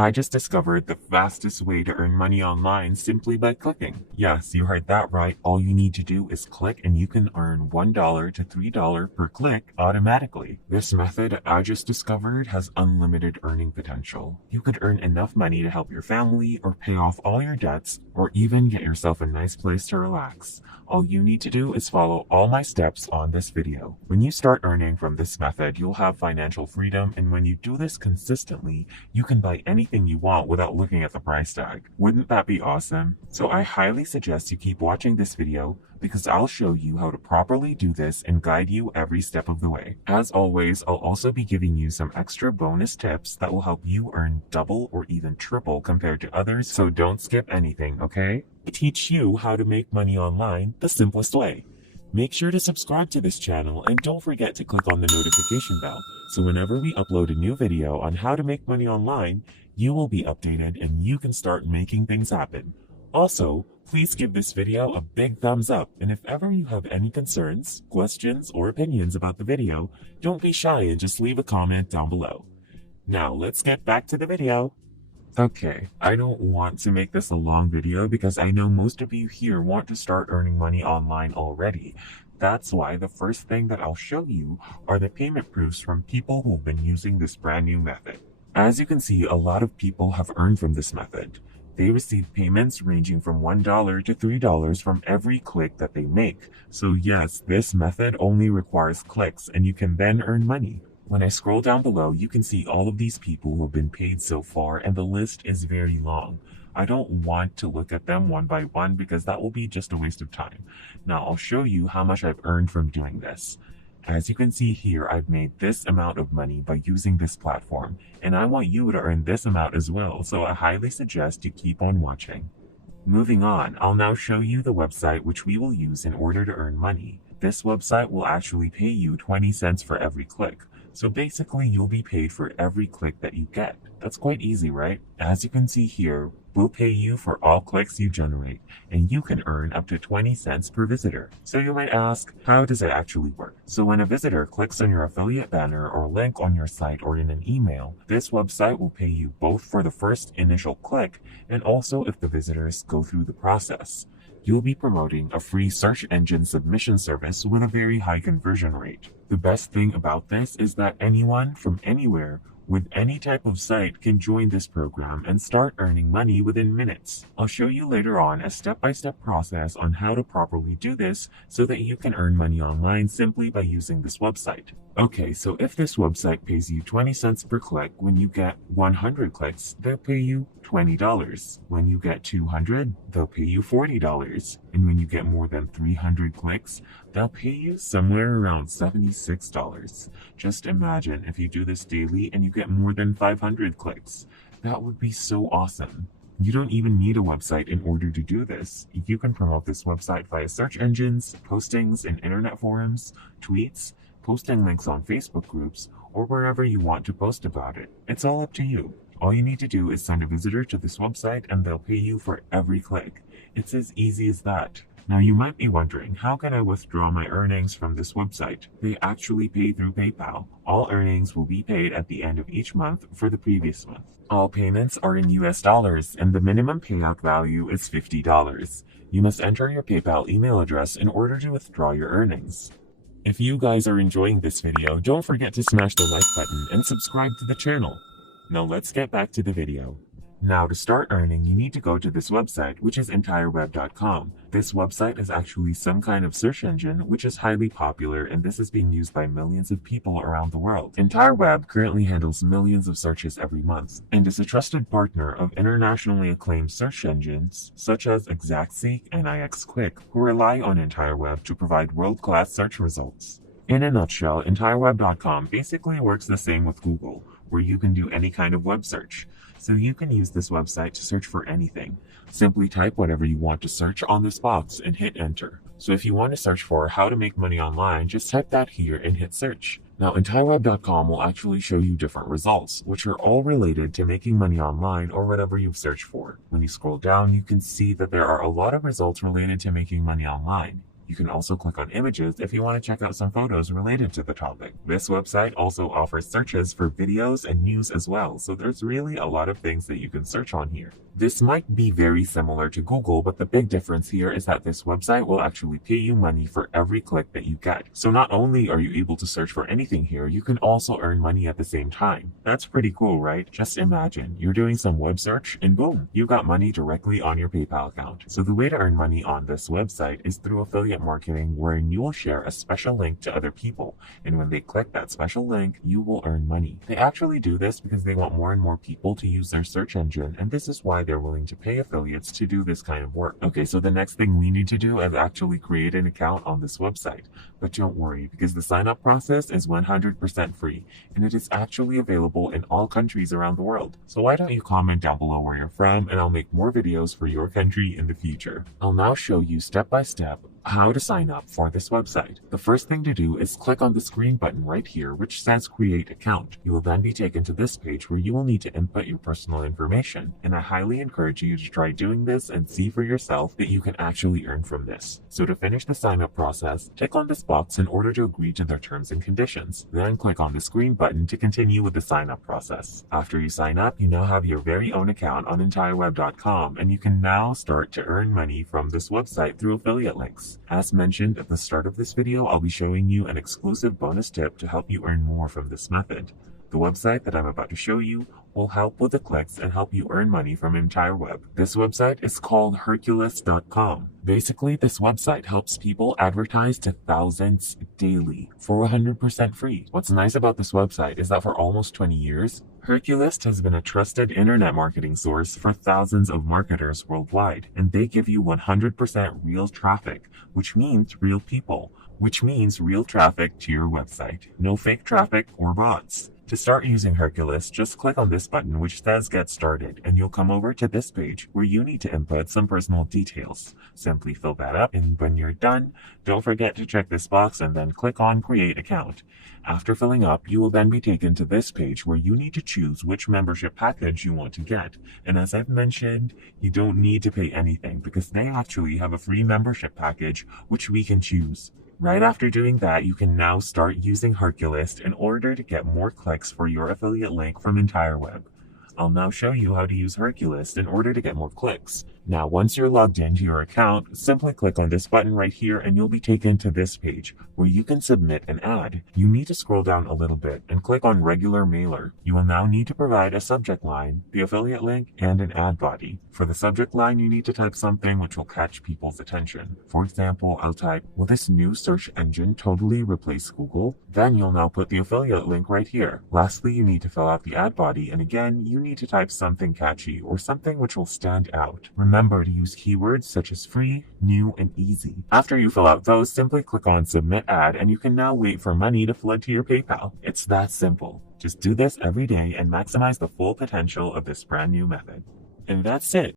I just discovered the fastest way to earn money online simply by clicking. Yes, you heard that right. All you need to do is click and you can earn $1 to $3 per click automatically. This method I just discovered has unlimited earning potential. You could earn enough money to help your family or pay off all your debts or even get yourself a nice place to relax. All you need to do is follow all my steps on this video. When you start earning from this method, you'll have financial freedom, and when you do this consistently, you can buy anything you want without looking at the price tag. Wouldn't that be awesome? So I highly suggest you keep watching this video because I'll show you how to properly do this and guide you every step of the way. As always, I'll also be giving you some extra bonus tips that will help you earn double or even triple compared to others, so don't skip anything, okay? I teach you how to make money online the simplest way. Make sure to subscribe to this channel and don't forget to click on the notification bell so whenever we upload a new video on how to make money online, you will be updated and you can start making things happen. Also, please give this video a big thumbs up, and if ever you have any concerns, questions, or opinions about the video, don't be shy and just leave a comment down below. Now let's get back to the video. Okay, I don't want to make this a long video because I know most of you here want to start earning money online already. That's why the first thing that I'll show you are the payment proofs from people who've been using this brand new method. As you can see, a lot of people have earned from this method. They receive payments ranging from $1 to $3 from every click that they make. So yes, this method only requires clicks and you can then earn money. When I scroll down below, you can see all of these people who have been paid so far, and the list is very long. I don't want to look at them one by one because that will be just a waste of time. Now I'll show you how much I've earned from doing this. As you can see here, I've made this amount of money by using this platform, and I want you to earn this amount as well, so I highly suggest you keep on watching. Moving on, I'll now show you the website which we will use in order to earn money. This website will actually pay you 20 cents for every click. So basically, you'll be paid for every click that you get. That's quite easy, right? As you can see here, we'll pay you for all clicks you generate, and you can earn up to 20 cents per visitor. So you might ask, how does it actually work? So when a visitor clicks on your affiliate banner or link on your site or in an email, this website will pay you both for the first initial click and also if the visitors go through the process. You'll be promoting a free search engine submission service with a very high conversion rate. The best thing about this is that anyone from anywhere with any type of site can join this program and start earning money within minutes. I'll show you later on a step-by-step process on how to properly do this so that you can earn money online simply by using this website. Okay, so if this website pays you 20 cents per click, when you get 100 clicks, they'll pay you $20. When you get 200, they'll pay you $40. And when you get more than 300 clicks, they'll pay you somewhere around $76. Just imagine if you do this daily and you get more than 500 clicks. That would be so awesome. You don't even need a website in order to do this. You can promote this website via search engines, postings in internet forums, tweets, posting links on Facebook groups, or wherever you want to post about it. It's all up to you. All you need to do is send a visitor to this website and they'll pay you for every click. It's as easy as that. Now you might be wondering, how can I withdraw my earnings from this website? They actually pay through PayPal. All earnings will be paid at the end of each month for the previous month. All payments are in US dollars and the minimum payout value is $50. You must enter your PayPal email address in order to withdraw your earnings. If you guys are enjoying this video, don't forget to smash the like button and subscribe to the channel. Now let's get back to the video. Now to start earning, you need to go to this website, which is entireweb.com. This website is actually some kind of search engine, which is highly popular, and this is being used by millions of people around the world. EntireWeb currently handles millions of searches every month, and is a trusted partner of internationally acclaimed search engines, such as Xactseek and IXQuick, who rely on EntireWeb to provide world-class search results. In a nutshell, entireweb.com basically works the same with Google, where you can do any kind of web search. So you can use this website to search for anything. Simply type whatever you want to search on this box and hit enter. So if you want to search for how to make money online, just type that here and hit search. Now entireweb.com will actually show you different results, which are all related to making money online or whatever you've searched for. When you scroll down, you can see that there are a lot of results related to making money online. You can also click on images if you want to check out some photos related to the topic. This website also offers searches for videos and news as well, so there's really a lot of things that you can search on here. This might be very similar to Google, but the big difference here is that this website will actually pay you money for every click that you get. So not only are you able to search for anything here, you can also earn money at the same time. That's pretty cool, right? Just imagine you're doing some web search and boom, you got money directly on your PayPal account. So the way to earn money on this website is through affiliate marketing, wherein you will share a special link to other people. And when they click that special link, you will earn money. They actually do this because they want more and more people to use their search engine, and this is why they're willing to pay affiliates to do this kind of work. Okay, so the next thing we need to do is actually create an account on this website. But don't worry, because the sign-up process is 100% free, and it is actually available in all countries around the world. So why don't you comment down below where you're from, and I'll make more videos for your country in the future. I'll now show you step by step how to sign up for this website. The first thing to do is click on this green button right here, which says create account. You will then be taken to this page where you will need to input your personal information. And I highly encourage you to try doing this and see for yourself that you can actually earn from this. So to finish the sign up process, tick on this box in order to agree to their terms and conditions. Then click on this green button to continue with the sign up process. After you sign up, you now have your very own account on EntireWeb.com, and you can now start to earn money from this website through affiliate links. As mentioned at the start of this video, I'll be showing you an exclusive bonus tip to help you earn more from this method. The website that I'm about to show you will help with the clicks and help you earn money from EntireWeb. This website is called Hercules.com. Basically, this website helps people advertise to thousands daily for 100% free. What's nice about this website is that for almost 20 years, Hercules has been a trusted internet marketing source for thousands of marketers worldwide, and they give you 100% real traffic, which means real people, which means real traffic to your website. No fake traffic or bots. To start using Hercules, just click on this button which says Get Started, and you'll come over to this page where you need to input some personal details. Simply fill that up, and when you're done, don't forget to check this box and then click on Create Account. After filling up, you will then be taken to this page where you need to choose which membership package you want to get. And as I've mentioned, you don't need to pay anything because they actually have a free membership package which we can choose. Right after doing that, you can now start using Hercules in order to get more clicks for your affiliate link from EntireWeb. I'll now show you how to use Hercules in order to get more clicks. Now, once you're logged into your account, simply click on this button right here and you'll be taken to this page where you can submit an ad. You need to scroll down a little bit and click on Regular Mailer. You will now need to provide a subject line, the affiliate link, and an ad body. For the subject line, you need to type something which will catch people's attention. For example, I'll type, "Will this new search engine totally replace Google?" Then you'll now put the affiliate link right here. Lastly, you need to fill out the ad body, and again, you need to type something catchy or something which will stand out. Remember to use keywords such as free, new, and easy. After you fill out those, simply click on Submit Ad, and you can now wait for money to flood to your PayPal. It's that simple. Just do this every day and maximize the full potential of this brand new method. And that's it.